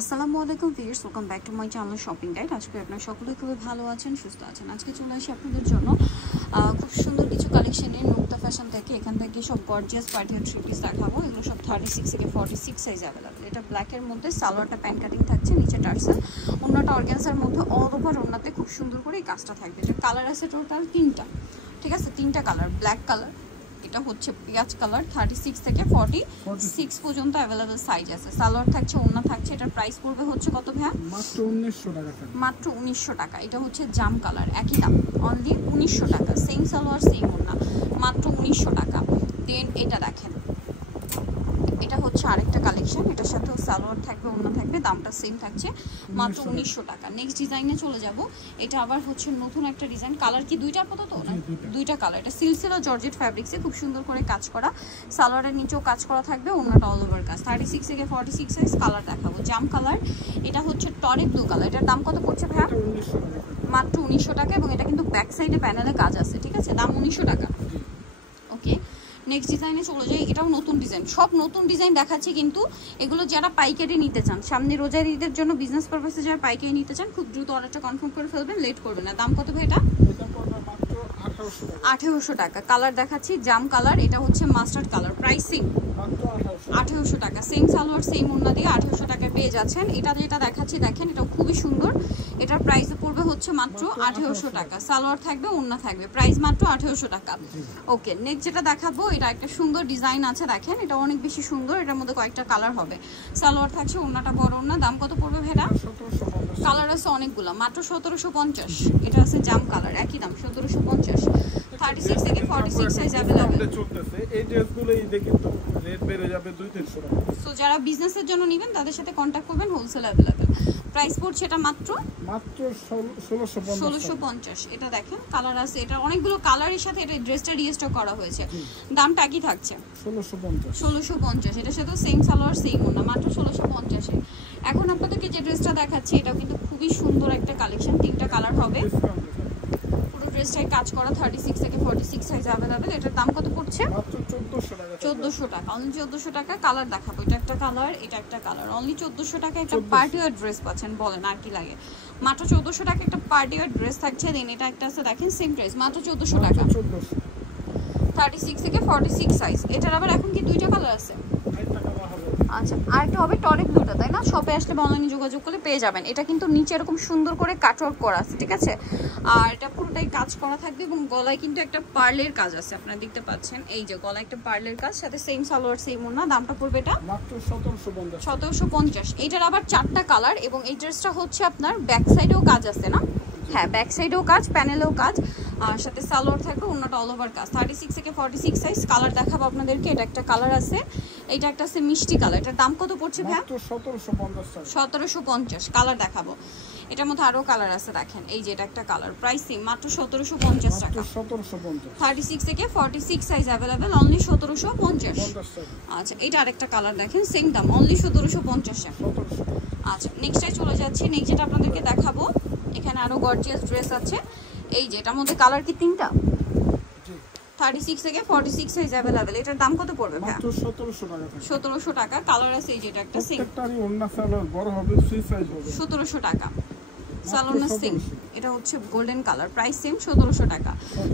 আসসালামু আলাইকুম viewers, welcome back to my channel shopping guide. আজকে আপনারা সকলেই খুবই ভালো আছেন, সুস্থ আছেন। আজকে চলে আসি আপনাদের জন্য খুব সুন্দর কিছু কালেকশনের নুক্তা ফ্যাশন থেকে। এখান থেকে সব গর্জিয়াস পার্টি থ্রি পিস দেখাবো। এগুলো সব 36 থেকে 46 সাইজ অ্যাভেলেবল। এটা ব্ল্যাকের মধ্যে, সালোয়ারটা প্যান্ট কাটিং থাকছে, নিচে টার্সেল, অন্যটা অর্গানজার মধ্যে অল ওভার ওন্নাতে খুব সুন্দর করে এই কাজটা থাকবে। এটা কালার আছে টোটাল 3টা, ঠিক আছে? 3টা কালার। ব্ল্যাক কালার, এটা হচ্ছে পেঁয়াজ কালার, 36 থেকে 46 পর্যন্ত অ্যাভেলেবল সাইজ আছে। সালোয়ার থাকছে, ওড়না থাকছে। এটার প্রাইস পড়বে হচ্ছে কত ভাইয়া? মাত্র 1900 টাকা। মাত্র 1900 টাকা। এটা হচ্ছে জাম কালার, একই দাম, অনলি 1900 টাকা। সেম সালোয়ার সেম ওড়না, মাত্র 1900 টাকা। দেন এটা দেখেন, এটা হচ্ছে আরেকটা কালেকশন। এটার সাথেও সালোয়ার থাকবে, ওড়না থাকবে, দামটা সেম থাকছে, মাত্র 1900 টাকা। নেক্সট ডিজাইনে চলে যাব। এটা আবার হচ্ছে নতুন একটা ডিজাইন। কালার কি দুইটা আপাতত না? দুইটা কালার। এটা সিলসিলা জর্জেট ফ্যাব্রিক্সে খুব সুন্দর করে কাজ করা। সালোয়ারের নিচেও কাজ করা থাকবে, ওড়নাটা অল ওভার কাজ। 36 থেকে 46 সাইজ। কালার দেখাবো জাম কালার, এটা হচ্ছে টরে ব্লু কালার। এটার দাম কত পড়ছে ভাইয়া? মাত্র 1900 টাকা। এবং এটা কিন্তু ব্যাক সাইডে প্যানেলে কাজ আছে, ঠিক আছে? দাম 1900 টাকা। ওকে, নেক্সট ডিজাইনে চলে যাই। এটাও নতুন ডিজাইন, সব নতুন ডিজাইন দেখাচ্ছি। কিন্তু এগুলো যারা পাইকারি নিতে চান, সামনে রোজার ঈদের জন্য বিজনেস পারপাসে যারা পাইকারি নিতে চান, খুব দ্রুত অর্ডারটা কনফার্ম করে ফেলবেন, লেট করবেন না। দাম কত ভাই এটা? 1800 টাকা। কালার দেখাচ্ছি জাম কালার, এটা হচ্ছে মাস্টার্ড কালার। প্রাইসিং 1800 টাকা। সেম সালোয়ার সেম ওড়না দিয়ে 1800 টাকায় পেয়ে যাচ্ছেন। এটা যেটা দেখাচ্ছি দেখেন, এটাও খুবই সুন্দর। এটার প্রাইস পড়বে হচ্ছে মাত্র 1800 টাকা। সালোয়ার থাকবে, ওড়না থাকবে, প্রাইস মাত্র 1800 টাকা। ওকে, নেক্সট যেটা দেখাবো, এটা একটা সুন্দর ডিজাইন আছে দেখেন। এটা অনেক বেশি সুন্দর। এটার মধ্যে কয়েকটা কালার হবে। সালোয়ার থাকছে, ওড়নাটা বড় ওড়না। দাম কত পড়বে ভেড়া? কালার আছে অনেকগুলো, মাত্র 1750। এটা আছে জাম কালার, একই দাম 1750। 36 থেকে 46 সাইজ अवेलेबल চলতেছে। এই ড্রেসগুলো ঈদে কিন্তু রেট বেড়ে যাবে 200-300 টাকা। সো যারা বিজনেসের জন্য নেবেন তাদের সাথে কন্টাক্ট করবেন, হোলসেল अवेलेबल। প্রাইস পড়ছে এটা মাত্র 1650। এটা দেখেন কালার আছে, এটা অনেকগুলো কালারের সাথে এটা ড্রেসটা রিস্টক করা হয়েছে। দামটা কি থাকছে? 1650। এটার সাথে সেম সালোয়ার সেম ওড়না, মাত্র 1650 এ। এখন আপনাদেরকে যে ড্রেসটা দেখাচ্ছি, এটাও কিন্তু খুবই সুন্দর একটা কালেকশন। 3টা কালার হবে, পুরো ড্রেসটাই কাজ করা। 36 থেকে 46 সাইজ अवेलेबल। এটার দাম কত পড়ছে? মাত্র 1400 1400 টাকা। টাকা, অনলি 1400 টাকা। কালার দেখাবো, এটা একটা কালার, এটা একটা কালার। অনলি 1400 টাকা একটা পার্টি ওয়্যার ড্রেস পাচ্ছেন। বলেন আর কি লাগে? মাত্র 1400 টাকা একটা পার্টি ওয়্যার ড্রেস থাকছে। দেন এটা একটা আছে দেখেন, সেম প্রাইস, মাত্র 1400 টাকা। 36 থেকে 46 সাইজ। এটার আবার এখন কি দুইটা কালার আছে? আচ্ছা, আরেকটা হবে টরে ব্লুটা, তাই না? শপে আসলে অনলাইনে যোগাযোগ করলে পেয়ে যাবেন। এটা কিন্তু নিচে এরকম সুন্দর করে কাটওয়ার্ক করা আছে, ঠিক আছে? আর এটা পুরোটাই কাজ করা থাকবে এবং গলায় কিন্তু একটা পার্লের কাজ আছে, আপনারা দেখতে পাচ্ছেন। এই যে গলায় একটা পার্লের কাজ, সাথে সেম সালোয়ার সেম ওড়না। দামটা পড়বে এটা মাত্র 1750। 1750। এটার আবার 4টা কালার। এবং এই ড্রেসটা হচ্ছে আপনার ব্যাক সাইডেও কাজ আছে না? হ্যাঁ, ব্যাক সাইডেও কাজ, প্যানেলেও কাজ, আর সাথে সালোয়ার থাকবে, ওড়নাটা অল ওভার কাজ। 36 থেকে 46 সাইজ। কালার দেখাবো আপনাদেরকে। এটা একটা কালার আছে, এটা একটা আছে মিষ্টি কালার। এটার দাম কত পড়ছে ভাই? মাত্র 1750 টাকা। 1750। কালার দেখাবো, এটার মধ্যে আরো কালার আছে দেখেন। এই যে এটা একটা কালার, প্রাইসিং মাত্র 1750 টাকা। 1750। 36 থেকে 46 সাইজ अवेलेबल, অনলি 1750। আচ্ছা, এটা আরেকটা কালার দেখেন, সেম দাম, অনলি 1750 এ। আচ্ছা, নেক্সটে চলে যাচ্ছি। নেক্সট যেটা আপনাদেরকে দেখাবো, এখানে আরো গর্জিয়াস ড্রেস আছে। এই যে এটার মধ্যে কালার কি 3টা? 36 থেকে 46 সাইজ अवेलेबल। এটার দাম কত পড়বে ভাই? মাত্র 1700 টাকা। 1700 টাকা। কালার আছে, এই যে এটা একটা সেম, প্রত্যেকটারই ওন্না সালোয়ার বড় হবে, ফ্রি সাইজ হবে। 1700 টাকা। সালোনা সেম, এটা হচ্ছে গোল্ডেন কালার, প্রাইস সেম 1700 টাকা।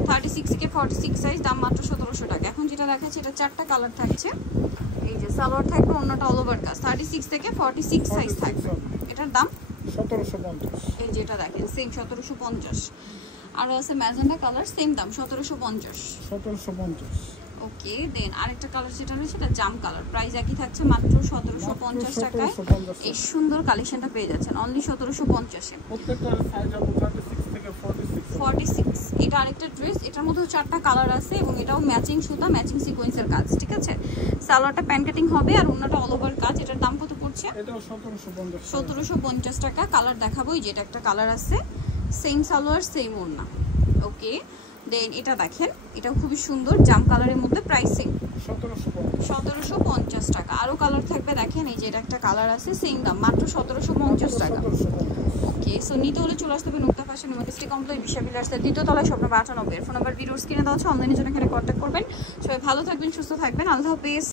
36 থেকে 46 সাইজ, দাম মাত্র 1700 টাকা। এখন যেটা দেখাচ্ছি, এটা 4টা কালার থাকছে। এই যে সালোয়ার থাকবে, ওন্নাটা অল ওভার কাজ। 36 থেকে 46 সাইজ থাকবে। এটার দাম 1750। এই যেটা দেখেন, সেম 1750। আরো আছে ম্যাজেন্ডা কালার, সেম দাম 1750। ওকে, দেন আরেকটা কালার যেটা রয়েছে, এটা জাম কালার, প্রাইস একই থাকছে, মাত্র 1750 টাকায় এই সুন্দর কালেকশনটা পেয়ে যাচ্ছেন, অনলি 1750 এ। প্রত্যেকটার সাইজ হবে 36 থেকে 46। এটা আরেকটা ড্রেস, এটার মধ্যে 4টা কালার আছে এবং এটাও ম্যাচিং সুতা, ম্যাচিং সিকোয়েন্সের কাজ, ঠিক আছে? সালোয়ারটা প্যান্ট কাটিং হবে আর ওন্নাটা অল ওভার কাজ। এটার দাম কত পড়ছে? এটাও 1750। 1750 টাকা। কালার দেখাবো, এই যে এটা একটা কালার আছে, সেম সালোয়ার সেম ওড়না। ওকে, দেন এটা দেখেন, এটাও খুবই সুন্দর, জাম কালারের মধ্যে, প্রাইসিং 1750 টাকা। আরো কালার থাকবে দেখেন, এই যে এটা একটা কালার আছে, সেম দাম, মাত্র 1750 টাকা। ওকে, সো নিতে হলে চলে আসতে হবে নুক্তা ফ্যাশন মার্কেট কমপ্লেক্স, বিশ্ববিদ্যালয়ের 2য় তলায়, স্বপ্ন 92। ফোন নাম্বার ভিডিওর স্ক্রিনে দেওয়া আছে, অনলাইনে জন্য এখানে কন্ট্যাক্ট করবেন। সবাই ভালো থাকবেন, সুস্থ থাকবেন, আল্লাহ হাফেজ।